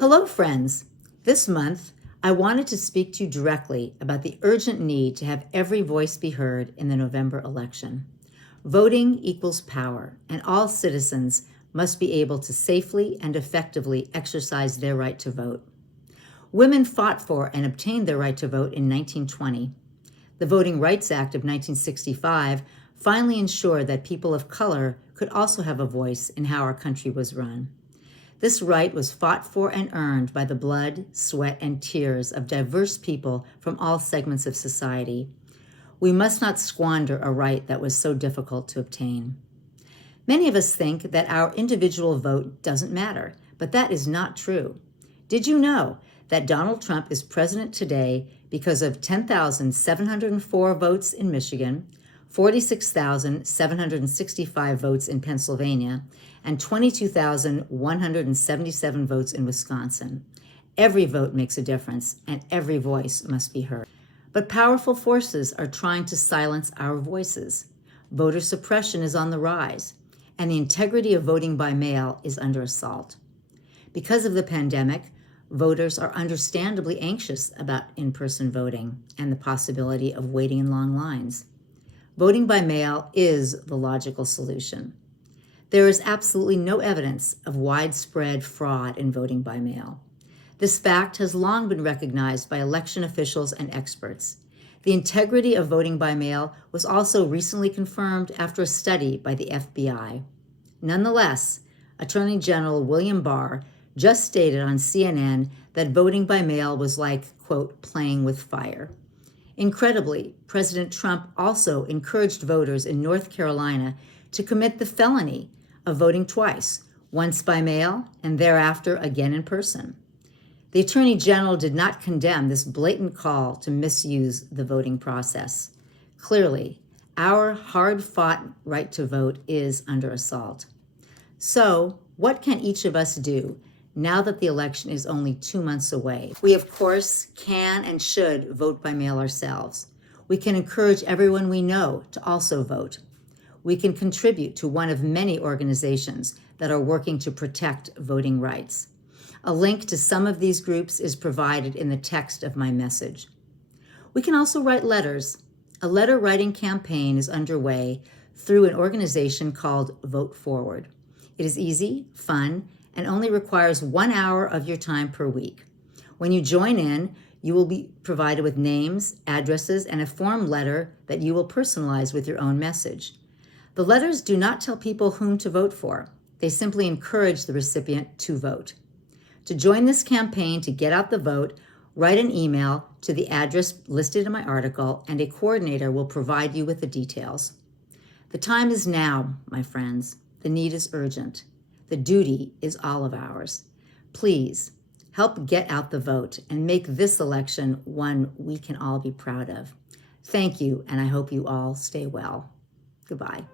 Hello, friends. This month, I wanted to speak to you directly about the urgent need to have every voice be heard in the November election. Voting equals power, and all citizens must be able to safely and effectively exercise their right to vote. Women fought for and obtained their right to vote in 1920. The Voting Rights Act of 1965 finally ensured that people of color could also have a voice in how our country was run. This right was fought for and earned by the blood, sweat, and tears of diverse people from all segments of society. We must not squander a right that was so difficult to obtain. Many of us think that our individual vote doesn't matter, but that is not true. Did you know that Donald Trump is president today because of 10,704 votes in Michigan, 46,765 votes in Pennsylvania, and 22,177 votes in Wisconsin? Every vote makes a difference, and every voice must be heard. But powerful forces are trying to silence our voices. Voter suppression is on the rise, and the integrity of voting by mail is under assault. Because of the pandemic, voters are understandably anxious about in-person voting and the possibility of waiting in long lines. Voting by mail is the logical solution. There is absolutely no evidence of widespread fraud in voting by mail. This fact has long been recognized by election officials and experts. The integrity of voting by mail was also recently confirmed after a study by the FBI. Nonetheless, Attorney General William Barr just stated on CNN that voting by mail was like, quote, playing with fire. Incredibly, President Trump also encouraged voters in North Carolina to commit the felony of voting twice, once by mail and thereafter again in person. The Attorney General did not condemn this blatant call to misuse the voting process. Clearly, our hard-fought right to vote is under assault. So, what can each of us do now that the election is only 2 months away? We, of course, can and should vote by mail ourselves. We can encourage everyone we know to also vote. We can contribute to one of many organizations that are working to protect voting rights. A link to some of these groups is provided in the text of my message. We can also write letters. A letter writing campaign is underway through an organization called Vote Forward. It is easy, fun, and only requires 1 hour of your time per week. When you join in, you will be provided with names, addresses, and a form letter that you will personalize with your own message. The letters do not tell people whom to vote for. They simply encourage the recipient to vote. To join this campaign to get out the vote, write an email to the address listed in my article, and a coordinator will provide you with the details. The time is now, my friends. The need is urgent. The duty is all of ours. Please help get out the vote and make this election one we can all be proud of. Thank you, and I hope you all stay well. Goodbye.